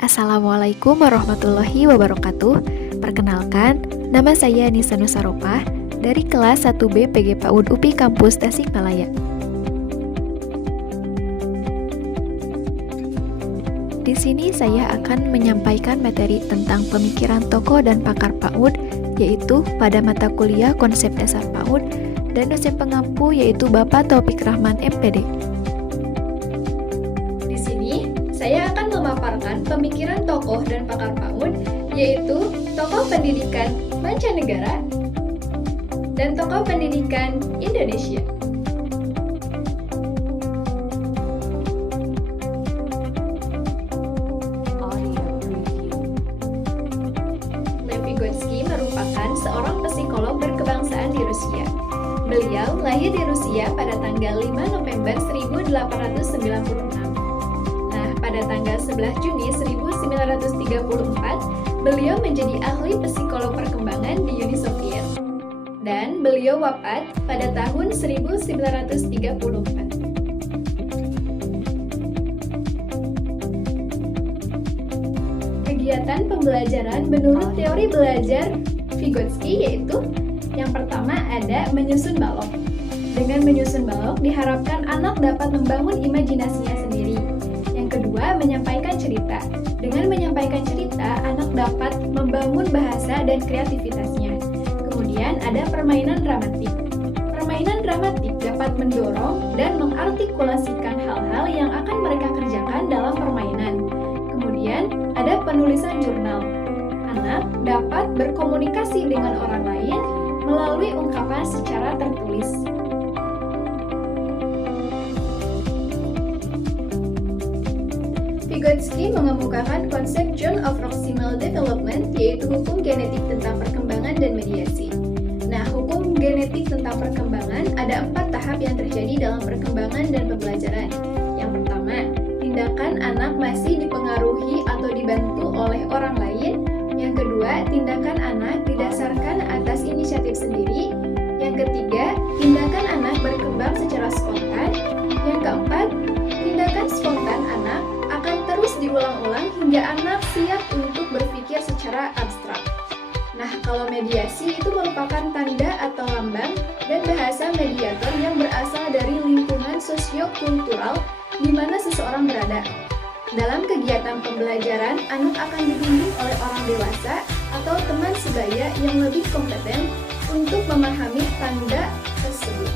Assalamualaikum warahmatullahi wabarakatuh. Perkenalkan, nama saya Nisa Nusaropah dari kelas 1B PG PAUD UPI Kampus Tasikmalaya. Di sini saya akan menyampaikan materi tentang pemikiran tokoh dan pakar PAUD, yaitu pada mata kuliah konsep dasar PAUD dan dosen pengampu yaitu Bapak Taufik Rahman MPD. Di sini saya akan memaparkan pemikiran tokoh dan pakar PAUD, yaitu tokoh pendidikan mancanegara dan tokoh pendidikan Indonesia. Lev Vygotsky merupakan seorang psikolog berkebangsaan di Rusia. Beliau lahir di Rusia pada tanggal 5 November 1896. Pada tanggal 11 Juni 1934, beliau menjadi ahli psikolog perkembangan di Uni Soviet. Dan beliau wafat pada tahun 1934. Kegiatan pembelajaran menurut teori belajar Vygotsky yaitu yang pertama ada menyusun balok. Dengan menyusun balok diharapkan anak dapat membangun imajinasinya sendiri. Kedua, menyampaikan cerita. Dengan menyampaikan cerita, anak dapat membangun bahasa dan kreativitasnya. Kemudian ada permainan dramatik. Permainan dramatik dapat mendorong dan mengartikulasikan hal-hal yang akan mereka kerjakan dalam permainan. Kemudian ada penulisan jurnal. Anak dapat berkomunikasi dengan orang lain melalui ungkapan secara tertulis. Vygotsky mengemukakan konsep John of Proximal Development, yaitu hukum genetik tentang perkembangan dan mediasi. Nah, hukum genetik tentang perkembangan ada 4 tahap yang terjadi dalam perkembangan dan pembelajaran. Yang pertama, tindakan anak masih dipengaruhi atau dibantu oleh orang lain. Yang kedua, tindakan anak didasarkan atas inisiatif sendiri. Yang ketiga, tindakan anak berkembang secara spontan. Yang keempat, tindakan spontan anak akan terus diulang-ulang hingga anak siap untuk berpikir secara abstrak. Nah, kalau mediasi itu merupakan tanda atau lambang dan bahasa mediator yang berasal dari lingkungan sosio-kultural di mana seseorang berada. Dalam kegiatan pembelajaran, anak akan dibimbing oleh orang dewasa atau teman sebaya yang lebih kompeten untuk memahami tanda tersebut.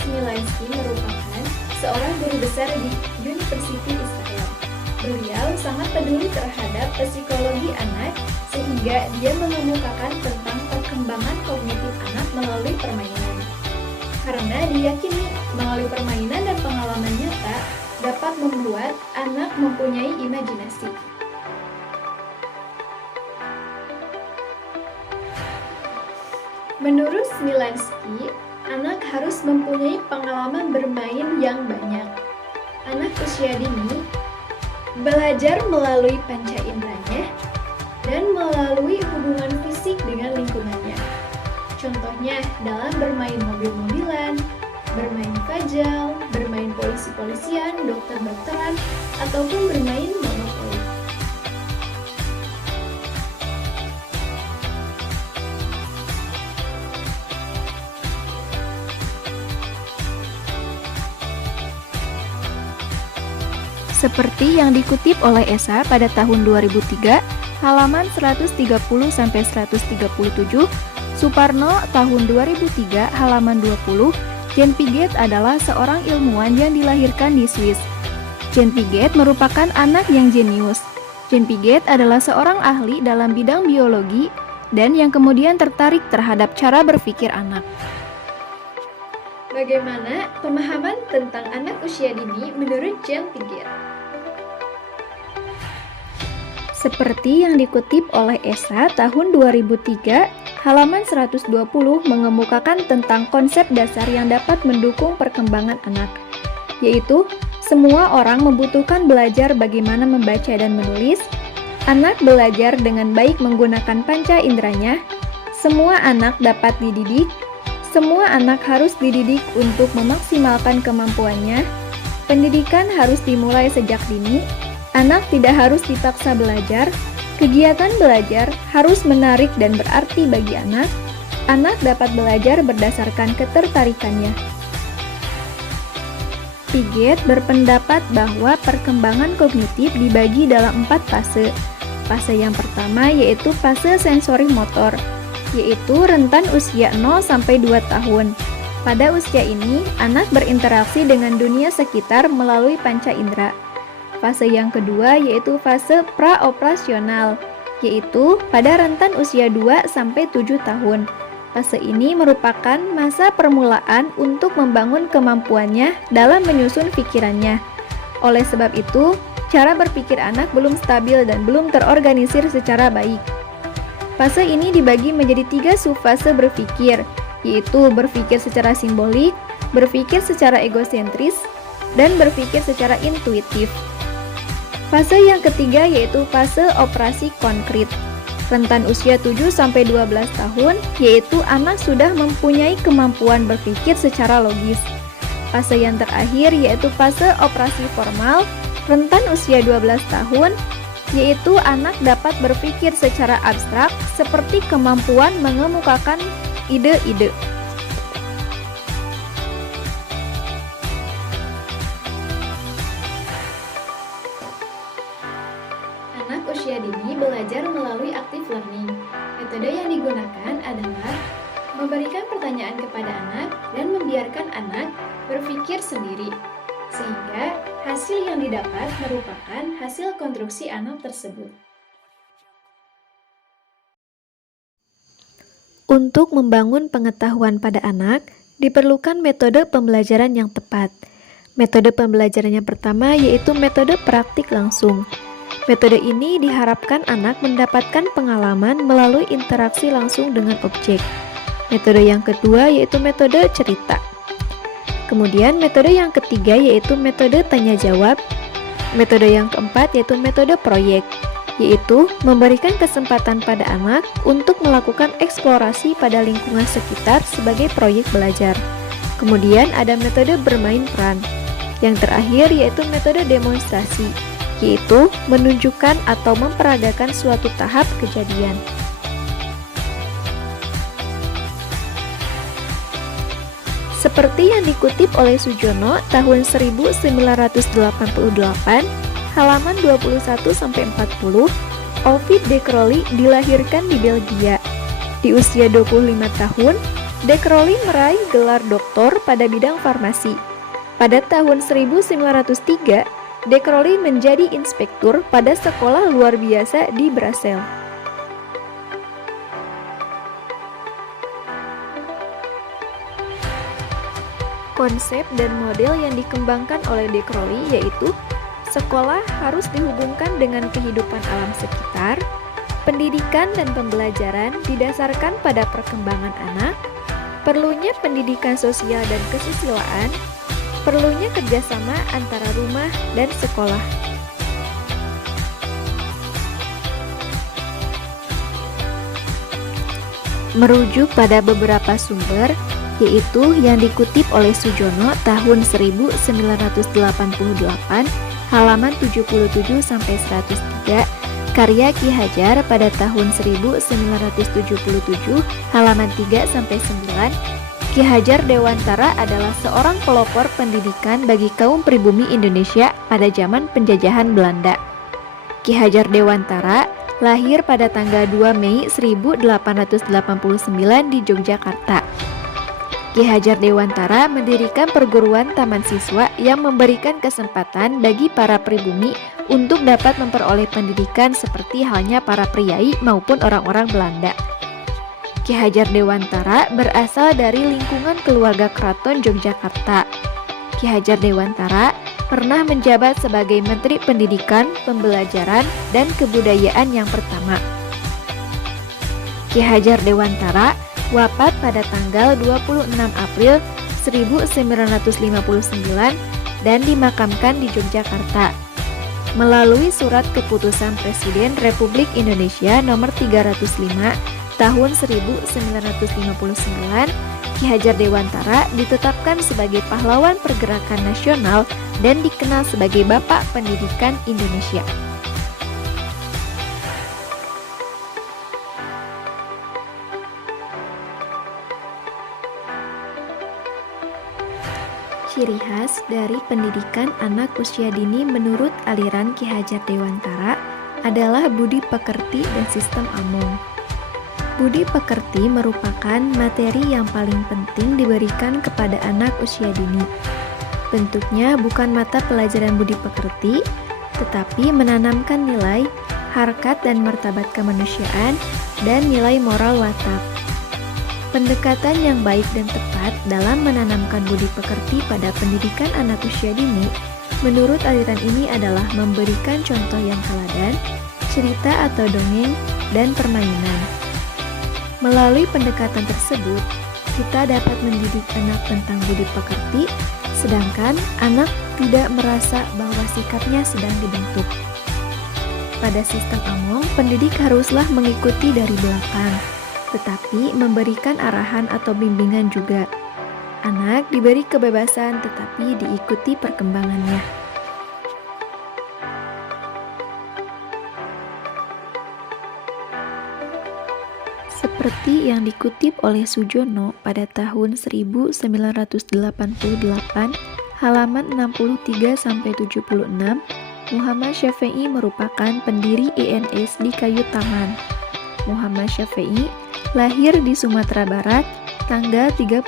Smilansky merupakan seorang guru besar di University Israel. Beliau sangat peduli terhadap psikologi anak sehingga dia mengemukakan tentang perkembangan kognitif anak melalui permainan. Karena diyakini melalui permainan dan pengalaman nyata dapat membuat anak mempunyai imajinasi. Menurut Smilansky, anak harus mempunyai pengalaman bermain yang banyak. Anak usia dini belajar melalui panca inderanya dan melalui hubungan fisik dengan lingkungannya. Contohnya dalam bermain mobil-mobilan, bermain puzzle, bermain polisi-polisian, dokter-dokteran, ataupun bermain monopoli. Seperti yang dikutip oleh Esa pada tahun 2003, halaman 130-137, Suparno tahun 2003, halaman 20, Jean Piaget adalah seorang ilmuwan yang dilahirkan di Swiss. Jean Piaget merupakan anak yang jenius. Jean Piaget adalah seorang ahli dalam bidang biologi dan yang kemudian tertarik terhadap cara berpikir anak. Bagaimana pemahaman tentang anak usia dini menurut Jean Piaget? Seperti yang dikutip oleh Esa tahun 2003, halaman 120 mengemukakan tentang konsep dasar yang dapat mendukung perkembangan anak, yaitu semua orang membutuhkan belajar bagaimana membaca dan menulis. Anak belajar dengan baik menggunakan panca inderanya. Semua anak dapat dididik. Semua anak harus dididik untuk memaksimalkan kemampuannya. Pendidikan harus dimulai sejak dini. Anak tidak harus dipaksa belajar. Kegiatan belajar harus menarik dan berarti bagi anak. Anak dapat belajar berdasarkan ketertarikannya. Piaget berpendapat bahwa perkembangan kognitif dibagi dalam 4 fase. Fase yang pertama yaitu fase sensori motor, yaitu rentan usia 0 sampai 2 tahun. Pada usia ini, anak berinteraksi dengan dunia sekitar melalui panca indera. Fase yang kedua yaitu fase praoperasional, yaitu pada rentan usia 2 sampai 7 tahun. Fase ini merupakan masa permulaan untuk membangun kemampuannya dalam menyusun pikirannya. Oleh sebab itu, cara berpikir anak belum stabil dan belum terorganisir secara baik. Fase ini dibagi menjadi 3 subfase berpikir, yaitu berpikir secara simbolik, berpikir secara egosentris, dan berpikir secara intuitif. Fase yang ketiga yaitu fase operasi konkret. Rentan usia 7-12 tahun, yaitu anak sudah mempunyai kemampuan berpikir secara logis. Fase yang terakhir yaitu fase operasi formal, rentan usia 12 tahun, yaitu anak dapat berpikir secara abstrak seperti kemampuan mengemukakan ide-ide. Anak usia dini belajar melalui active learning. Metode yang digunakan adalah memberikan pertanyaan kepada anak dan membiarkan anak berpikir sendiri, sehingga hasil yang didapat merupakan hasil konstruksi anak tersebut. Untuk membangun pengetahuan pada anak, diperlukan metode pembelajaran yang tepat. Metode pembelajaran yang pertama yaitu metode praktik langsung. Metode ini diharapkan anak mendapatkan pengalaman melalui interaksi langsung dengan objek. Metode yang kedua yaitu metode cerita. Kemudian metode yang ketiga yaitu metode tanya jawab. Metode yang keempat yaitu metode proyek, yaitu memberikan kesempatan pada anak untuk melakukan eksplorasi pada lingkungan sekitar sebagai proyek belajar. Kemudian ada metode bermain peran. Yang terakhir yaitu metode demonstrasi, yaitu menunjukkan atau memperagakan suatu tahap kejadian. Seperti yang dikutip oleh Sujono tahun 1988, halaman 21-40, Ovid de Crowley dilahirkan di Belgia. Di usia 25 tahun, de Crowley meraih gelar doktor pada bidang farmasi. Pada tahun 1903, de Crowley menjadi inspektur pada sekolah luar biasa di Brassel. Konsep dan model yang dikembangkan oleh de Crowley yaitu sekolah harus dihubungkan dengan kehidupan alam sekitar, pendidikan dan pembelajaran didasarkan pada perkembangan anak, perlunya pendidikan sosial dan kesusilaan, perlunya kerjasama antara rumah dan sekolah. Merujuk pada beberapa sumber, yaitu yang dikutip oleh Sujono tahun 1988, halaman 77-103, karya Ki Hajar pada tahun 1977, halaman 3-9, Ki Hajar Dewantara adalah seorang pelopor pendidikan bagi kaum pribumi Indonesia pada zaman penjajahan Belanda. Ki Hajar Dewantara lahir pada tanggal 2 Mei 1889 di Yogyakarta. Ki Hajar Dewantara mendirikan perguruan taman siswa yang memberikan kesempatan bagi para pribumi untuk dapat memperoleh pendidikan seperti halnya para priai maupun orang-orang Belanda. Ki Hajar Dewantara berasal dari lingkungan keluarga keraton Yogyakarta. Ki Hajar Dewantara pernah menjabat sebagai Menteri Pendidikan, Pembelajaran, dan Kebudayaan yang pertama. Ki Hajar Dewantara wafat pada tanggal 26 April 1959 dan dimakamkan di Yogyakarta. Melalui surat keputusan Presiden Republik Indonesia nomor 305 tahun 1959, Ki Hajar Dewantara ditetapkan sebagai pahlawan pergerakan nasional dan dikenal sebagai Bapak Pendidikan Indonesia. Ciri khas dari pendidikan anak usia dini menurut aliran Ki Hajar Dewantara adalah budi pekerti dan sistem among. Budi pekerti merupakan materi yang paling penting diberikan kepada anak usia dini. Bentuknya bukan mata pelajaran budi pekerti, tetapi menanamkan nilai, harkat dan martabat kemanusiaan, dan nilai moral watak. Pendekatan yang baik dan tepat dalam menanamkan budi pekerti pada pendidikan anak usia dini, menurut aliran ini adalah memberikan contoh yang teladan, cerita atau dongeng, dan permainan. Melalui pendekatan tersebut, kita dapat mendidik anak tentang budi pekerti, sedangkan anak tidak merasa bahwa sikapnya sedang dibentuk. Pada sistem among, pendidik haruslah mengikuti dari belakang, tetapi memberikan arahan atau bimbingan juga. Anak diberi kebebasan tetapi diikuti perkembangannya. Seperti yang dikutip oleh Sujono pada tahun 1988, halaman 63-76, Muhammad Syafi'i merupakan pendiri INS di Kayu Tangan. Muhammad Syafi'i lahir di Sumatera Barat tanggal 31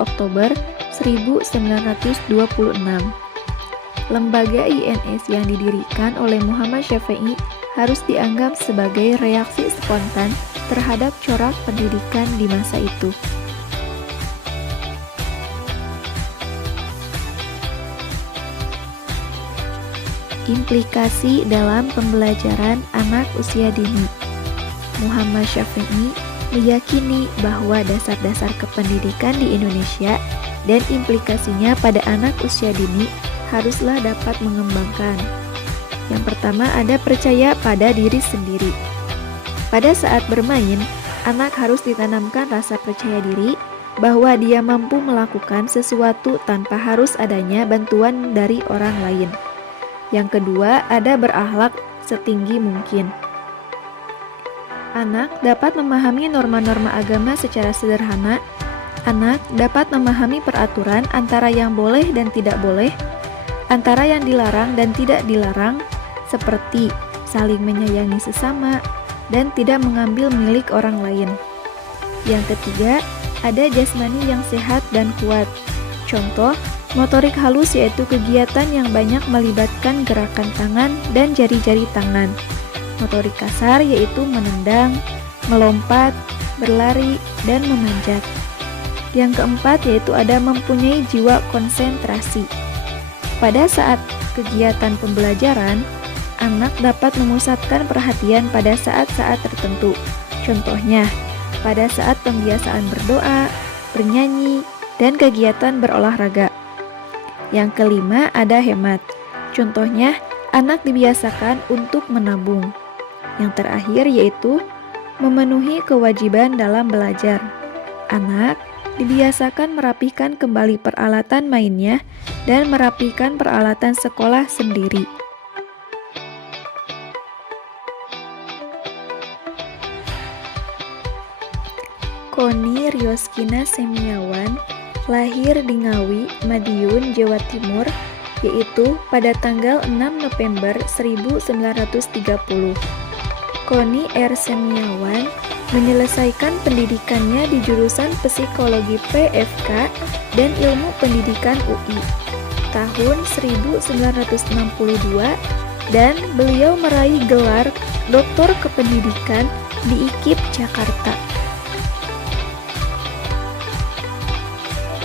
Oktober 1926. Lembaga INS yang didirikan oleh Muhammad Syafi'i harus dianggap sebagai reaksi spontan terhadap corak pendidikan di masa itu. Implikasi dalam pembelajaran anak usia dini. Muhammad Syafi'i meyakini bahwa dasar-dasar kependidikan di Indonesia dan implikasinya pada anak usia dini haruslah dapat mengembangkan. Yang pertama ada percaya pada diri sendiri. Pada saat bermain, anak harus ditanamkan rasa percaya diri bahwa dia mampu melakukan sesuatu tanpa harus adanya bantuan dari orang lain. Yang kedua ada berakhlak setinggi mungkin. Anak dapat memahami norma-norma agama secara sederhana. Anak dapat memahami peraturan antara yang boleh dan tidak boleh, antara yang dilarang dan tidak dilarang, seperti saling menyayangi sesama dan tidak mengambil milik orang lain. Yang ketiga, ada jasmani yang sehat dan kuat. Contoh, motorik halus yaitu kegiatan yang banyak melibatkan gerakan tangan dan jari-jari tangan. Motorik kasar yaitu menendang, melompat, berlari, dan memanjat. Yang keempat yaitu ada mempunyai jiwa konsentrasi. Pada saat kegiatan pembelajaran, anak dapat memusatkan perhatian pada saat-saat tertentu. Contohnya, pada saat pembiasaan berdoa, bernyanyi, dan kegiatan berolahraga. Yang kelima ada hemat. Contohnya, anak dibiasakan untuk menabung. Yang terakhir yaitu memenuhi kewajiban dalam belajar. Anak dibiasakan merapikan kembali peralatan mainnya dan merapikan peralatan sekolah sendiri. Koni Rioskina Semiawan lahir di Ngawi, Madiun, Jawa Timur, yaitu pada tanggal 6 November 1930. Koni R. Semiawan menyelesaikan pendidikannya di jurusan Psikologi PFK dan Ilmu Pendidikan UI tahun 1962 dan beliau meraih gelar Doktor Kependidikan di IKIP Jakarta.